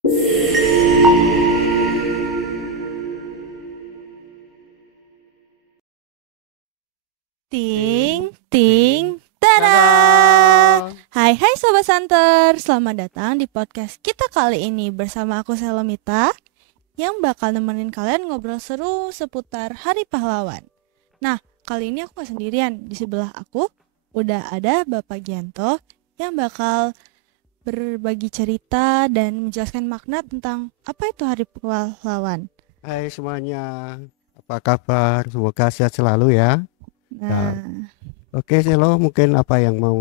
Ting, ting, tada! Tada! Hai Sobat Santer, selamat datang di podcast kita kali ini bersama aku Selomita yang bakal nemenin kalian ngobrol seru seputar Hari Pahlawan. Nah, kali ini aku gak sendirian, di sebelah aku udah ada Bapak Gianto yang bakal berbagi cerita dan menjelaskan makna tentang apa itu Hari Pahlawan. Hai semuanya, apa kabar? Semoga sehat selalu ya. Nah, Nah, oke Selo, mungkin apa yang mau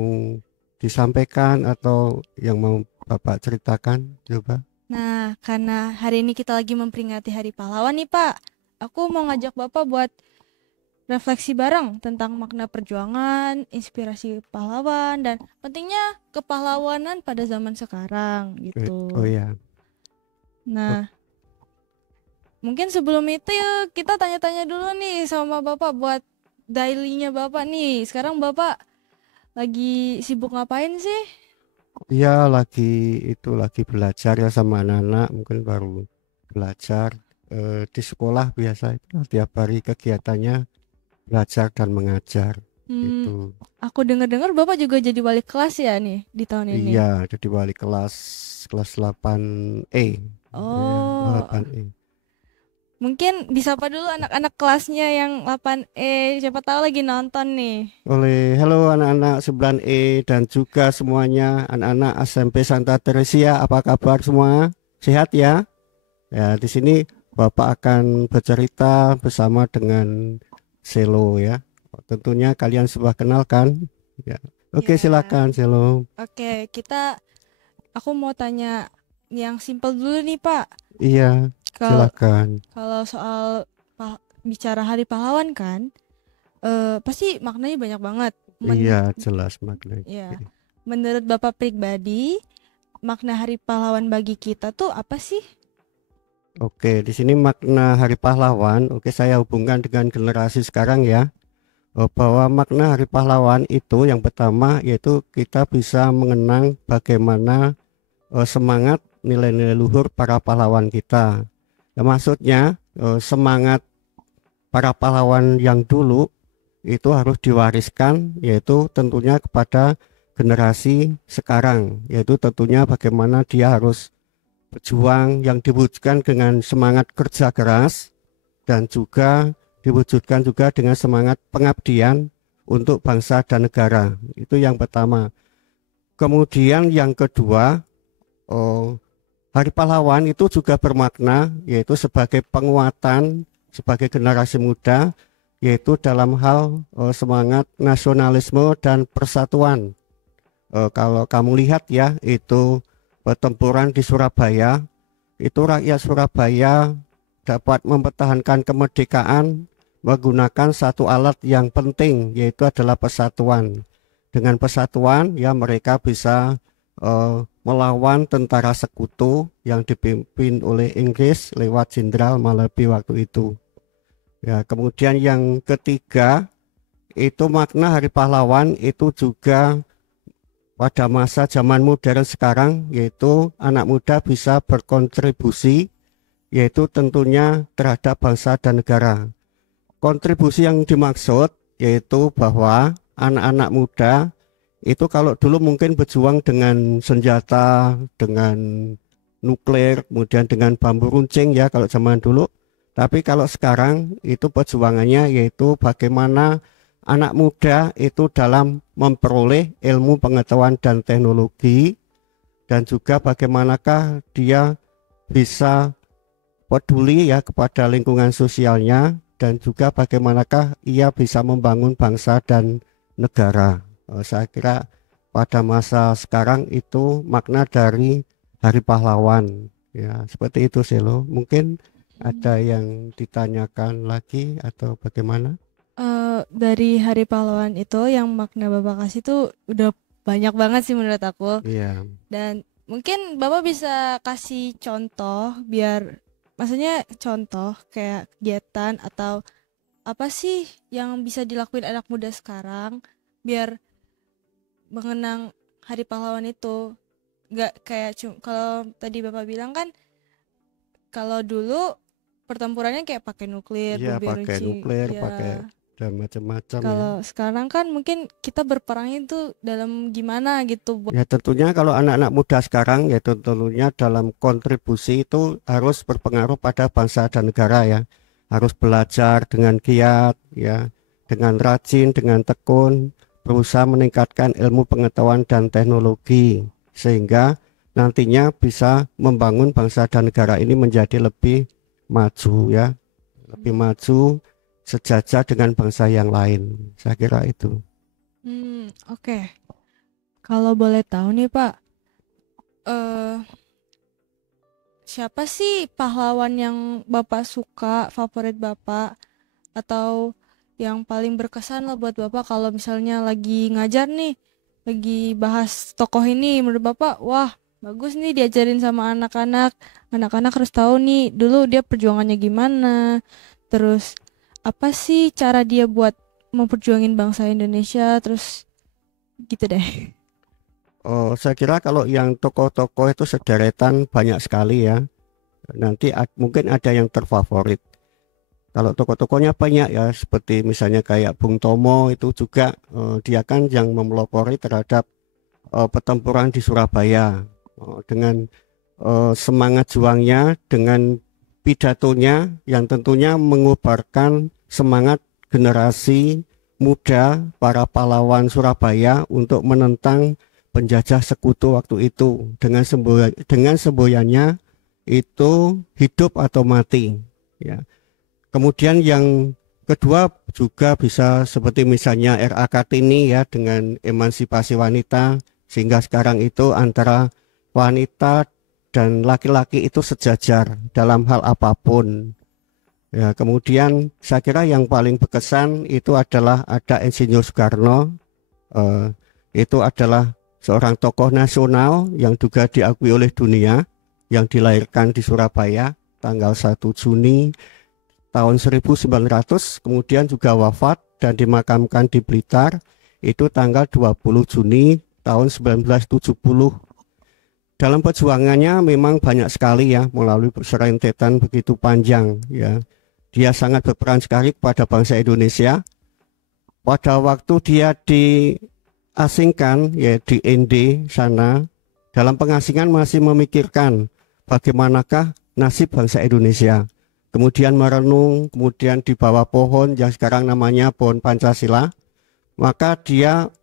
disampaikan atau yang mau Bapak ceritakan? Coba. karena hari ini kita lagi memperingati Hari Pahlawan nih Pak, aku mau ngajak Bapak buat refleksi bareng tentang makna perjuangan, inspirasi pahlawan, dan pentingnya kepahlawanan pada zaman sekarang Oh gitu. ya, O- Nah, mungkin sebelum itu yuk kita tanya-tanya dulu nih sama Bapak buat dailynya Bapak nih. Sekarang Bapak lagi sibuk ngapain sih? iya lagi belajar ya sama anak-anak, mungkin baru belajar di sekolah biasa itu tiap hari kegiatannya belajar dan mengajar. Hmm, Itu aku dengar-dengar Bapak juga jadi wali kelas ya nih di tahun ini. iya, jadi wali kelas 8E. Ya, Oh, 8E. mungkin disapa dulu anak-anak kelasnya yang 8E, siapa tahu lagi nonton nih. Halo anak-anak 9E dan juga semuanya anak-anak SMP Santa Teresia, apa kabar semua? Sehat ya? Ya, di sini Bapak akan bercerita bersama dengan Selo ya. Tentunya kalian sudah kenal kan? Ya. Oke, Ya, silakan Selo. oke, aku mau tanya yang simpel dulu nih Pak. Iya, Kalau silakan. kalau soal bicara Hari Pahlawan kan, pasti maknanya banyak banget. Iya, jelas maknanya. Ya, menurut Bapak pribadi, makna Hari Pahlawan bagi kita tuh apa sih? Oke, di sini makna Hari Pahlawan. Oke, saya hubungkan dengan generasi sekarang ya. Bahwa makna Hari Pahlawan itu yang pertama yaitu kita bisa mengenang bagaimana semangat nilai-nilai luhur para pahlawan kita. Ya, maksudnya semangat para pahlawan yang dulu itu harus diwariskan yaitu tentunya kepada generasi sekarang, yaitu tentunya bagaimana dia harus berjuang yang diwujudkan dengan semangat kerja keras dan juga diwujudkan juga dengan semangat pengabdian untuk bangsa dan negara. Itu yang pertama. Kemudian yang kedua, oh, Hari Pahlawan itu juga bermakna yaitu sebagai penguatan sebagai generasi muda yaitu dalam hal semangat nasionalisme dan persatuan. Kalau kamu lihat ya itu pertempuran di Surabaya, itu rakyat Surabaya dapat mempertahankan kemerdekaan menggunakan satu alat yang penting yaitu adalah persatuan. Dengan persatuan ya mereka bisa melawan tentara sekutu yang dipimpin oleh Inggris lewat Jenderal Malabi waktu itu. Ya, kemudian yang ketiga itu makna Hari Pahlawan itu juga pada masa zaman modern sekarang yaitu anak muda bisa berkontribusi yaitu tentunya terhadap bangsa dan negara. Kontribusi yang dimaksud yaitu bahwa anak-anak muda itu kalau dulu mungkin berjuang dengan senjata, dengan nuklir, kemudian dengan bambu runcing ya kalau zaman dulu. Tapi kalau sekarang itu perjuangannya yaitu bagaimana anak muda itu dalam memperoleh ilmu pengetahuan dan teknologi dan juga bagaimanakah dia bisa peduli ya kepada lingkungan sosialnya dan juga bagaimanakah ia bisa membangun bangsa dan negara. Saya kira pada masa sekarang itu makna dari Hari Pahlawan. Ya, seperti itu Selo. Mungkin ada yang ditanyakan lagi atau bagaimana? Dari Hari Pahlawan itu yang makna Bapak kasih tuh udah banyak banget sih menurut aku. Iya. Dan mungkin Bapak bisa kasih contoh biar maksudnya contoh kayak kegiatan atau apa sih yang bisa dilakuin anak muda sekarang biar mengenang Hari Pahlawan itu. nggak kayak kalau tadi Bapak bilang kan kalau dulu pertempurannya kayak pakai nuklir, Iya, bom pakai biologi. nuklir, pakai Ya, dan macam-macam ya. kalau sekarang kan mungkin kita berperangnya itu dalam gimana gitu. Ya tentunya kalau anak-anak muda sekarang ya tentunya dalam kontribusi itu harus berpengaruh pada bangsa dan negara ya. Harus belajar dengan giat ya, dengan rajin, dengan tekun, berusaha meningkatkan ilmu pengetahuan dan teknologi sehingga nantinya bisa membangun bangsa dan negara ini menjadi lebih maju ya, lebih maju sejajar dengan bangsa yang lain. Saya kira itu. Oke. Kalau boleh tahu nih Pak, eh siapa sih pahlawan yang Bapak suka, favorit Bapak, atau yang paling berkesan lah buat Bapak kalau misalnya lagi ngajar nih, lagi bahas tokoh ini, menurut Bapak, wah bagus nih diajarin sama anak-anak, anak-anak harus tahu nih dulu dia perjuangannya gimana, terus apa sih cara dia buat memperjuangin bangsa Indonesia, terus gitu deh. Oh, saya kira kalau yang tokoh-tokoh itu sederetan banyak sekali ya. Nanti mungkin ada yang terfavorit. Kalau tokoh-tokohnya banyak ya, seperti misalnya kayak Bung Tomo itu juga dia kan yang memelopori terhadap pertempuran di Surabaya dengan semangat juangnya, dengan pidatonya yang tentunya mengubarkan semangat generasi muda para pahlawan Surabaya untuk menentang penjajah sekutu waktu itu dengan semboyannya itu hidup atau mati ya. Kemudian yang kedua juga bisa seperti misalnya RA Kartini ya dengan emansipasi wanita sehingga sekarang itu antara wanita dan laki-laki itu sejajar dalam hal apapun. Ya, kemudian saya kira yang paling berkesan itu adalah ada Insinyur Soekarno. Itu adalah seorang tokoh nasional yang juga diakui oleh dunia, yang dilahirkan di Surabaya tanggal 1 Juni tahun 1900, kemudian juga wafat dan dimakamkan di Blitar itu tanggal 20 Juni tahun 1970. Dalam perjuangannya memang banyak sekali ya, melalui serentetan begitu panjang ya. Dia sangat berperan sekali kepada bangsa Indonesia. Pada waktu dia diasingkan ya di ND sana, dalam pengasingan masih memikirkan bagaimanakah nasib bangsa Indonesia. Kemudian merenung, kemudian di bawah pohon yang sekarang namanya pohon Pancasila, maka dia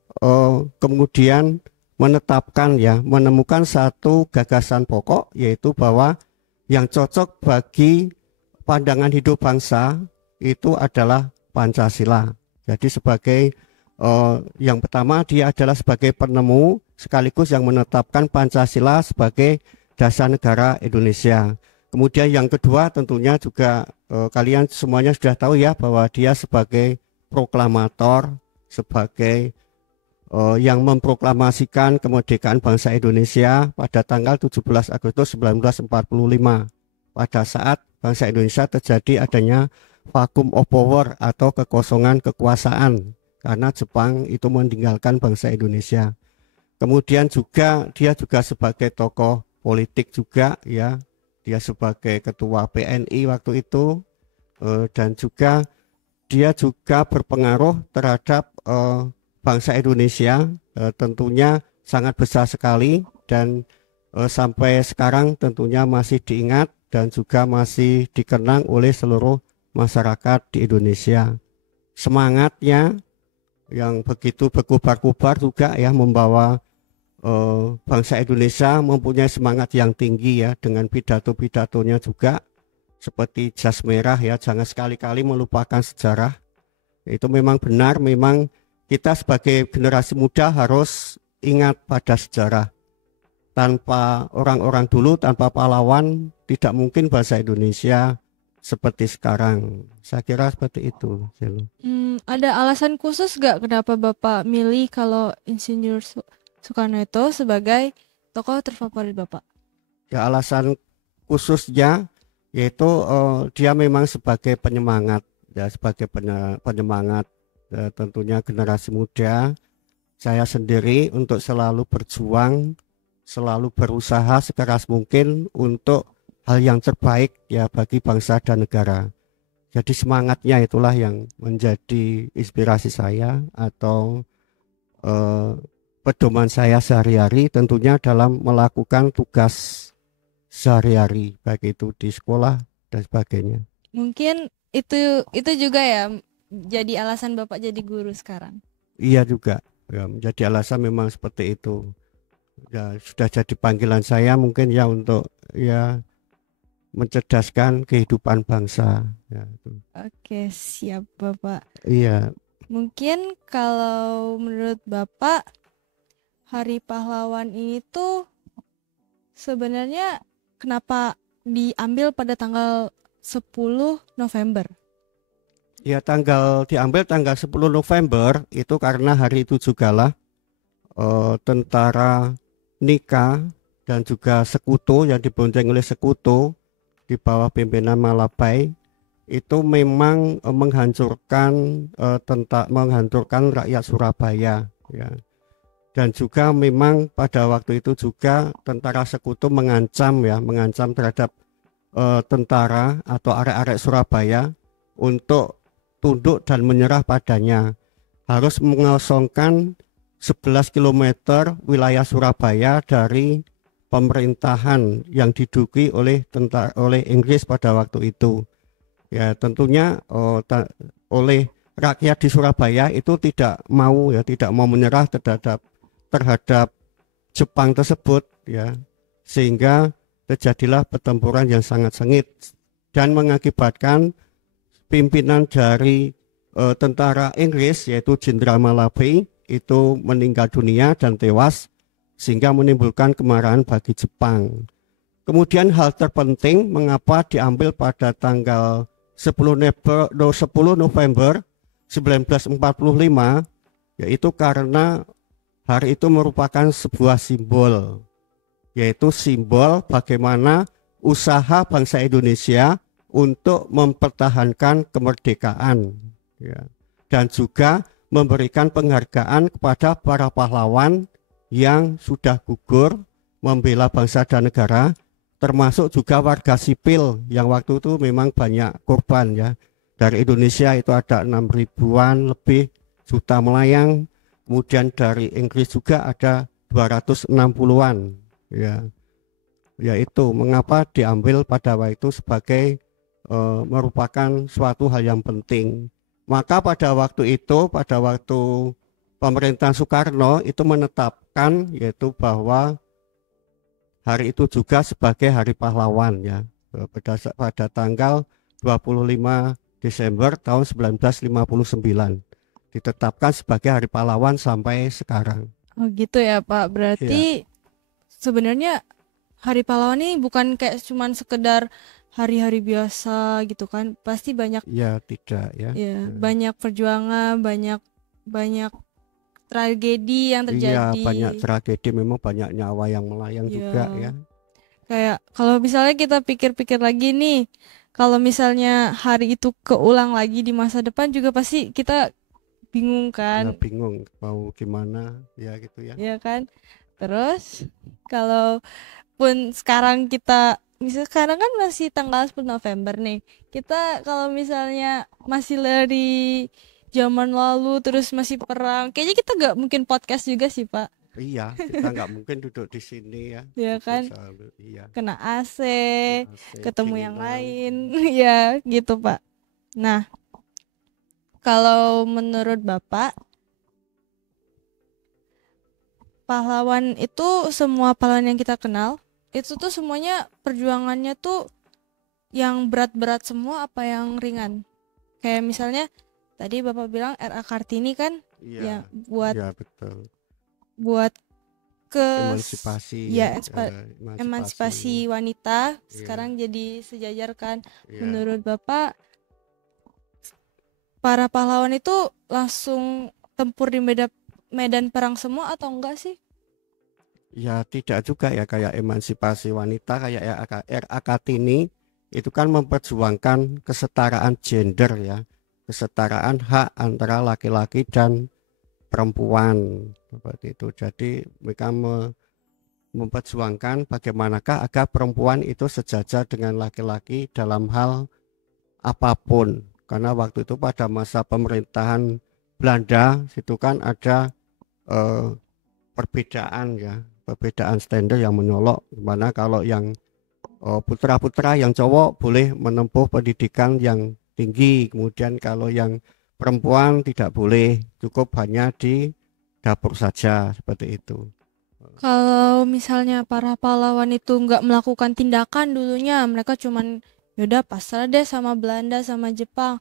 kemudian menetapkan ya, menemukan satu gagasan pokok, yaitu bahwa yang cocok bagi pandangan hidup bangsa itu adalah Pancasila. Jadi sebagai yang pertama dia adalah sebagai penemu sekaligus yang menetapkan Pancasila sebagai dasar negara Indonesia. Kemudian yang kedua tentunya juga kalian semuanya sudah tahu ya bahwa dia sebagai proklamator, sebagai yang memproklamasikan kemerdekaan bangsa Indonesia pada tanggal 17 Agustus 1945 pada saat bangsa Indonesia terjadi adanya vacuum of power atau kekosongan kekuasaan karena Jepang itu meninggalkan bangsa Indonesia. Kemudian juga dia juga sebagai tokoh politik juga ya. Dia sebagai ketua PNI waktu itu dan juga dia juga berpengaruh terhadap bangsa Indonesia tentunya sangat besar sekali dan sampai sekarang tentunya masih diingat dan juga masih dikenang oleh seluruh masyarakat di Indonesia. Semangatnya yang begitu berkobar-kobar juga ya membawa bangsa Indonesia mempunyai semangat yang tinggi ya dengan pidato-pidatonya juga seperti jas merah ya, jangan sekali-kali melupakan sejarah. Itu memang benar, memang kita sebagai generasi muda harus ingat pada sejarah. Tanpa orang-orang dulu, tanpa pahlawan tidak mungkin bangsa Indonesia seperti sekarang. Saya kira seperti itu. Ada alasan khusus gak kenapa Bapak milih kalau Insinyur Soekarno itu sebagai tokoh terfavorit Bapak? Ya, alasan khususnya yaitu dia memang sebagai penyemangat ya, sebagai penyemangat tentunya generasi muda, saya sendiri untuk selalu berjuang selalu berusaha sekeras mungkin untuk hal yang terbaik ya bagi bangsa dan negara. Jadi semangatnya itulah yang menjadi inspirasi saya atau pedoman saya sehari-hari, tentunya dalam melakukan tugas sehari-hari baik itu di sekolah dan sebagainya. Mungkin itu juga ya jadi alasan Bapak jadi guru sekarang. Iya juga ya, menjadi alasan memang seperti itu ya, sudah jadi panggilan saya mungkin ya untuk ya mencerdaskan kehidupan bangsa ya, itu. Oke, siap Bapak. Iya. Mungkin kalau menurut Bapak Hari Pahlawan ini tuh sebenarnya kenapa diambil pada tanggal 10 November? Ya diambil tanggal 10 November itu karena hari itu juga lah tentara Nika dan juga sekutu yang dibonceng oleh sekutu di bawah pimpinan Malabai itu memang menghancurkan rakyat Surabaya ya. Dan juga memang pada waktu itu juga tentara sekutu mengancam terhadap tentara atau arek-arek Surabaya untuk tunduk dan menyerah padanya, harus mengosongkan 11 km wilayah Surabaya dari pemerintahan yang diduduki oleh Inggris pada waktu itu. Ya tentunya oleh rakyat di Surabaya itu tidak mau menyerah terhadap Jepang tersebut ya, sehingga terjadilah pertempuran yang sangat sengit dan mengakibatkan pimpinan dari tentara Inggris yaitu Jenderal Malabai itu meninggal dunia dan tewas, sehingga menimbulkan kemarahan bagi Jepang. Kemudian hal terpenting mengapa diambil pada tanggal 10 November 1945 yaitu karena hari itu merupakan sebuah simbol, yaitu simbol bagaimana usaha bangsa Indonesia untuk mempertahankan kemerdekaan ya, dan juga memberikan penghargaan kepada para pahlawan yang sudah gugur membela bangsa dan negara, termasuk juga warga sipil yang waktu itu memang banyak korban ya. Dari Indonesia itu ada 6.000-an lebih juta melayang, kemudian dari Inggris juga ada 260-an ya. Yaitu mengapa diambil pada waktu itu sebagai merupakan suatu hal yang penting. Maka pada waktu pemerintahan Soekarno itu menetapkan yaitu bahwa hari itu juga sebagai Hari Pahlawan ya, pada tanggal 25 Desember tahun 1959 ditetapkan sebagai Hari Pahlawan sampai sekarang. Oh gitu ya Pak, berarti sebenarnya Hari Pahlawan ini bukan kayak cuman sekedar hari-hari biasa gitu kan, pasti banyak tidak banyak perjuangan, banyak tragedi yang terjadi. Banyak tragedi, memang banyak nyawa yang melayang juga ya. Kayak kalau misalnya kita pikir-pikir lagi nih, kalau misalnya hari itu keulang lagi di masa depan juga pasti kita bingung kan? Bingung mau gimana ya gitu ya. Iya kan? Terus kalau pun sekarang sekarang kan masih tanggal 10 November nih. Kita kalau misalnya masih dari zaman lalu terus masih perang, kayaknya kita nggak mungkin podcast juga sih Pak. Iya, kita nggak mungkin duduk di sini ya. Iya kan? Kena AC, ketemu yang lain, ya gitu Pak. Nah, kalau menurut Bapak, pahlawan itu semua pahlawan yang kita kenal itu tuh semuanya perjuangannya tuh yang berat-berat semua apa yang ringan? Kayak misalnya tadi Bapak bilang R.A. Kartini kan betul. Buat emansipasi emansipasi wanita sekarang jadi sejajar kan. Menurut Bapak para pahlawan itu langsung tempur di medan perang semua atau enggak sih? Ya tidak juga ya, kayak emansipasi wanita kayak R.A. Kartini itu kan memperjuangkan kesetaraan gender ya, kesetaraan hak antara laki-laki dan perempuan seperti itu. Jadi mereka memperjuangkan bagaimanakah agar perempuan itu sejajar dengan laki-laki dalam hal apapun. Karena waktu itu pada masa pemerintahan Belanda itu kan ada perbedaan ya, perbedaan standar yang menyolok, dimana kalau yang putra-putra yang cowok boleh menempuh pendidikan yang tinggi, kemudian kalau yang perempuan tidak boleh, cukup hanya di dapur saja, seperti itu. Kalau misalnya para pahlawan itu nggak melakukan tindakan dulunya, mereka cuman yaudah pasrah deh sama Belanda sama Jepang.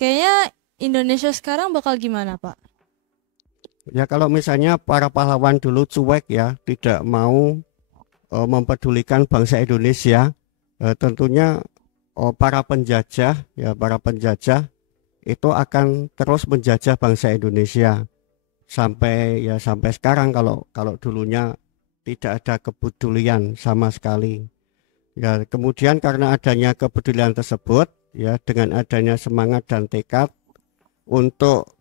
Kayaknya Indonesia sekarang bakal gimana, Pak? Ya kalau misalnya para pahlawan dulu cuek ya, tidak mau mempedulikan bangsa Indonesia, tentunya para penjajah itu akan terus menjajah bangsa Indonesia sampai sekarang. Kalau dulunya tidak ada kepedulian sama sekali. Ya, kemudian karena adanya kepedulian tersebut, ya dengan adanya semangat dan tekad untuk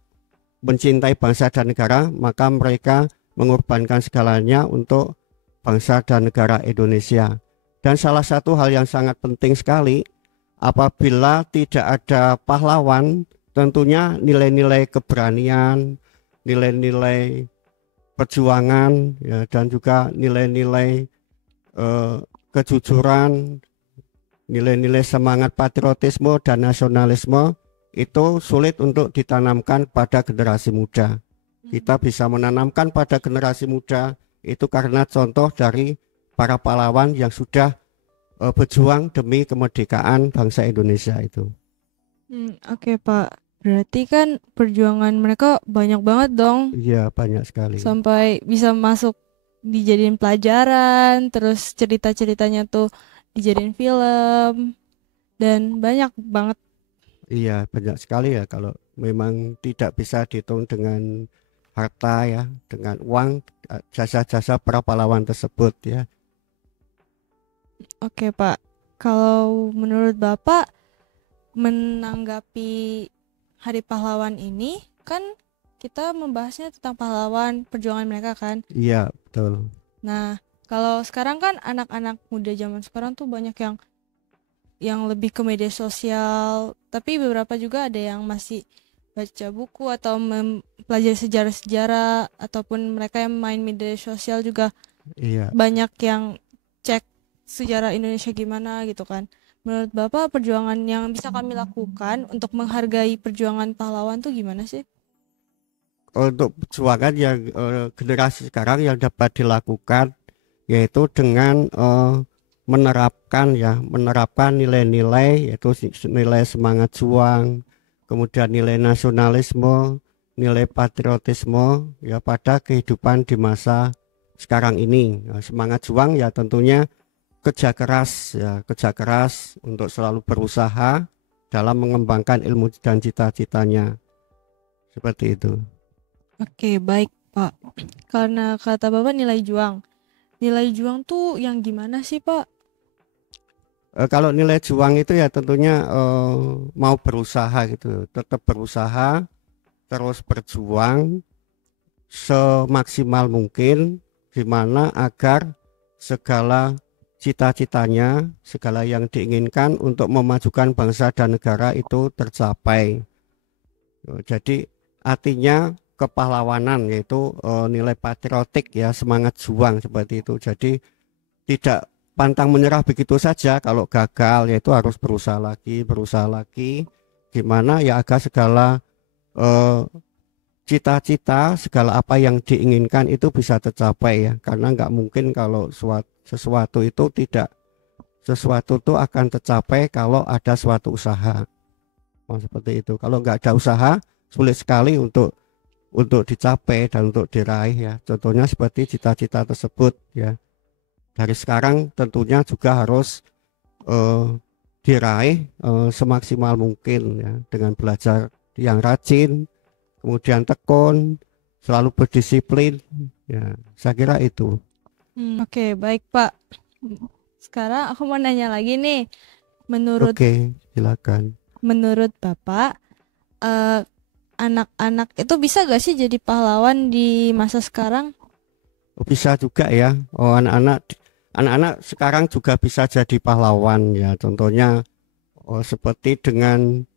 mencintai bangsa dan negara, maka mereka mengorbankan segalanya untuk bangsa dan negara Indonesia. Dan salah satu hal yang sangat penting sekali, apabila tidak ada pahlawan, tentunya nilai-nilai keberanian, nilai-nilai perjuangan, ya, dan juga nilai-nilai kejujuran, nilai-nilai semangat patriotisme dan nasionalisme itu sulit untuk ditanamkan pada generasi muda. Kita bisa menanamkan pada generasi muda itu karena contoh dari para pahlawan yang sudah berjuang demi kemerdekaan bangsa Indonesia itu. Oke, Pak. Berarti kan perjuangan mereka banyak banget dong. Iya, banyak sekali. Sampai bisa masuk dijadiin pelajaran, terus cerita-ceritanya tuh dijadiin film, dan banyak banget. Iya, banyak sekali ya, kalau memang tidak bisa dihitung dengan harta ya, dengan uang, jasa-jasa para pahlawan tersebut ya. Oke, Pak. Kalau menurut Bapak menanggapi Hari Pahlawan ini, kan kita membahasnya tentang pahlawan, perjuangan mereka kan. Iya, betul. Nah, kalau sekarang kan anak-anak muda zaman sekarang tuh banyak yang lebih ke media sosial, tapi beberapa juga ada yang masih baca buku atau mempelajari sejarah-sejarah, ataupun mereka yang main media sosial juga Iya. banyak yang cek sejarah Indonesia gimana gitu kan. Menurut Bapak perjuangan yang bisa kami lakukan untuk menghargai perjuangan pahlawan tuh gimana sih? Untuk perjuangan yang generasi sekarang yang dapat dilakukan yaitu dengan menerapkan nilai-nilai, yaitu nilai semangat juang, kemudian nilai nasionalisme, nilai patriotisme ya pada kehidupan di masa sekarang ini. Semangat juang ya tentunya kerja keras untuk selalu berusaha dalam mengembangkan ilmu dan cita-citanya, seperti itu. Oke, baik Pak. Karena kata Bapak nilai juang tuh yang gimana sih Pak? Kalau nilai juang itu ya tentunya mau berusaha gitu, tetap berusaha, terus berjuang semaksimal mungkin, dimana agar segala cita-citanya, segala yang diinginkan untuk memajukan bangsa dan negara itu tercapai. Jadi artinya kepahlawanan yaitu nilai patriotik ya, semangat juang seperti itu. Jadi tidak pantang menyerah begitu saja, kalau gagal yaitu harus berusaha lagi, gimana ya agar segala cita-cita, segala apa yang diinginkan itu bisa tercapai ya, karena nggak mungkin kalau sesuatu itu akan tercapai kalau ada suatu usaha. Seperti itu. Kalau nggak ada usaha sulit sekali untuk dicapai dan untuk diraih ya. Contohnya seperti cita-cita tersebut ya. Dari sekarang tentunya juga harus diraih semaksimal mungkin ya, dengan belajar yang rajin, kemudian tekun, selalu berdisiplin ya. Saya kira itu. Oke, baik Pak. Sekarang aku mau nanya lagi nih. Oke, silakan. Menurut Bapak, anak-anak itu bisa gak sih jadi pahlawan di masa sekarang? bisa juga ya. Anak-anak sekarang juga bisa jadi pahlawan ya. Contohnya seperti dengan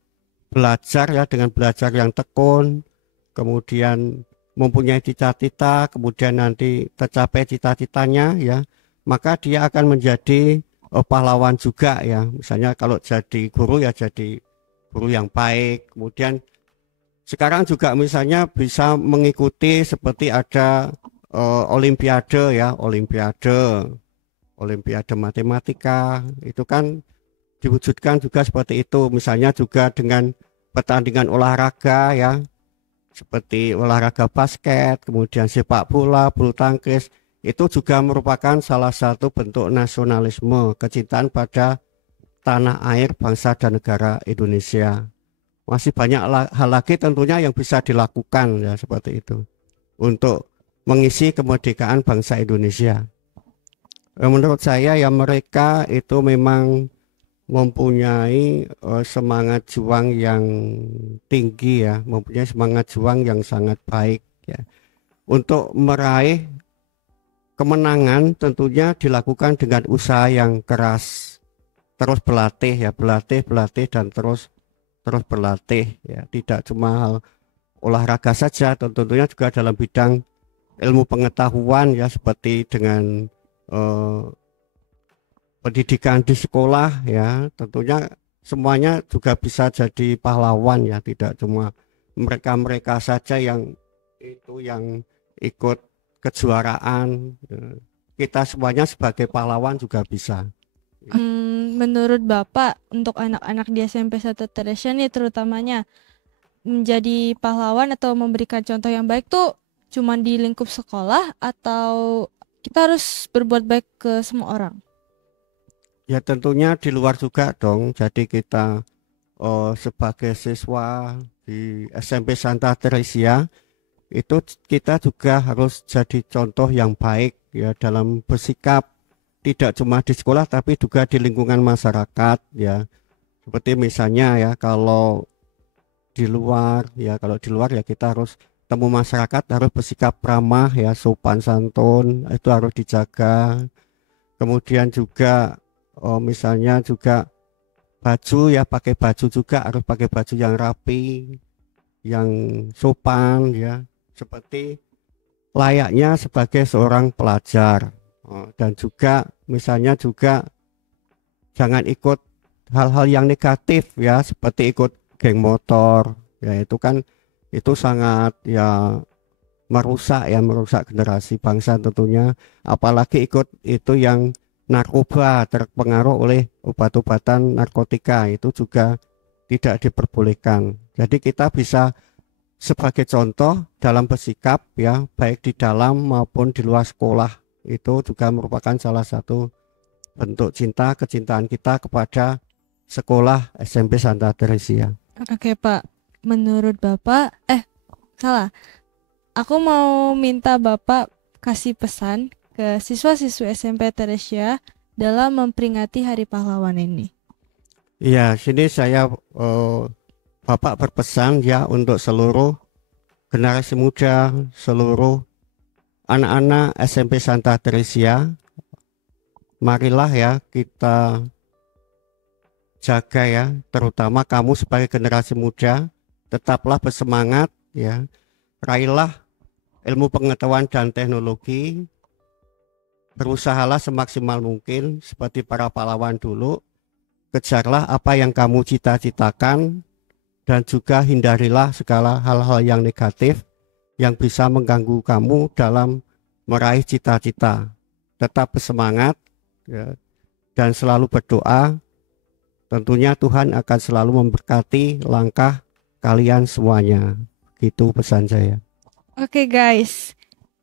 belajar ya, dengan belajar yang tekun, kemudian mempunyai cita-cita, kemudian nanti tercapai cita-citanya ya, maka dia akan menjadi pahlawan juga ya. Misalnya kalau jadi guru ya jadi guru yang baik. Kemudian sekarang juga misalnya bisa mengikuti seperti ada olimpiade ya, olimpiade matematika itu kan diwujudkan juga seperti itu. Misalnya juga dengan pertandingan olahraga ya, seperti olahraga basket, kemudian sepak bola, bulu tangkis, itu juga merupakan salah satu bentuk nasionalisme, kecintaan pada tanah air, bangsa dan negara Indonesia. Masih banyak hal lagi tentunya yang bisa dilakukan ya seperti itu untuk mengisi kemerdekaan bangsa Indonesia. Menurut saya ya mereka itu memang mempunyai semangat juang yang tinggi ya, mempunyai semangat juang yang sangat baik ya. Untuk meraih kemenangan tentunya dilakukan dengan usaha yang keras, terus berlatih ya, berlatih dan terus berlatih ya. Tidak cuma hal olahraga saja, tentunya juga dalam bidang ilmu pengetahuan ya, seperti dengan pendidikan di sekolah ya, tentunya semuanya juga bisa jadi pahlawan ya, tidak cuma mereka saja yang ikut kejuaraan, kita semuanya sebagai pahlawan juga bisa. Menurut Bapak, untuk anak-anak di SMP 1 Teresia nih terutamanya, menjadi pahlawan atau memberikan contoh yang baik tuh cuma di lingkup sekolah atau kita harus berbuat baik ke semua orang? Ya tentunya di luar juga dong. Jadi kita sebagai siswa di SMP Santa Teresia itu kita juga harus jadi contoh yang baik ya dalam bersikap, tidak cuma di sekolah tapi juga di lingkungan masyarakat ya. Seperti misalnya ya kalau di luar ya kita harus temu masyarakat, harus bersikap ramah ya, sopan santun itu harus dijaga. Kemudian juga misalnya juga baju ya, pakai baju juga harus pakai baju yang rapi, yang sopan ya, seperti layaknya sebagai seorang pelajar. Dan juga misalnya juga jangan ikut hal-hal yang negatif ya, seperti ikut geng motor ya, itu sangat ya merusak generasi bangsa tentunya, apalagi ikut itu yang narkoba, terpengaruh oleh obat-obatan narkotika, itu juga tidak diperbolehkan. Jadi kita bisa sebagai contoh dalam bersikap ya, baik di dalam maupun di luar sekolah, itu juga merupakan salah satu bentuk kecintaan kita kepada sekolah SMP Santa Teresia. Oke Pak, menurut Bapak, salah, aku mau minta Bapak kasih pesan ke siswa-siswi SMP Teresia dalam memperingati Hari Pahlawan ini. Ya, sini saya Bapak berpesan ya untuk seluruh generasi muda, seluruh anak-anak SMP Santa Teresia, marilah ya kita jaga ya, terutama kamu sebagai generasi muda, tetaplah bersemangat ya, raihlah ilmu pengetahuan dan teknologi, berusahalah semaksimal mungkin seperti para pahlawan dulu, kejarlah apa yang kamu cita-citakan, dan juga hindarilah segala hal-hal yang negatif yang bisa mengganggu kamu dalam meraih cita-cita. Tetap bersemangat ya, dan selalu berdoa. Tentunya Tuhan akan selalu memberkati langkah kalian semuanya. Gitu pesan saya. Oke guys,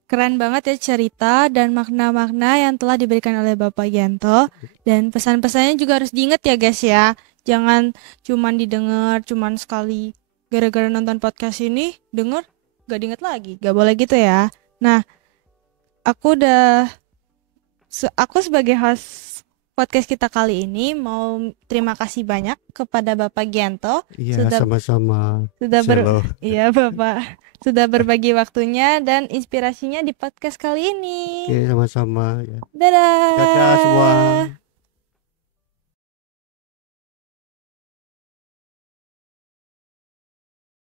keren banget ya cerita dan makna-makna yang telah diberikan oleh Bapak Yanto. Dan pesan-pesannya juga harus diingat ya guys ya. Jangan cuman didengar, cuman sekali gara-gara nonton podcast ini, denger, gak diingat lagi. Gak boleh gitu ya. Nah, aku sebagai host podcast kita kali ini mau terima kasih banyak kepada Bapak Gianto. Iya, Sudah sama-sama. sudah Selo. Iya Bapak sudah berbagi waktunya dan inspirasinya di podcast kali ini. Oke, sama-sama ya. Dadah. Dadah semua.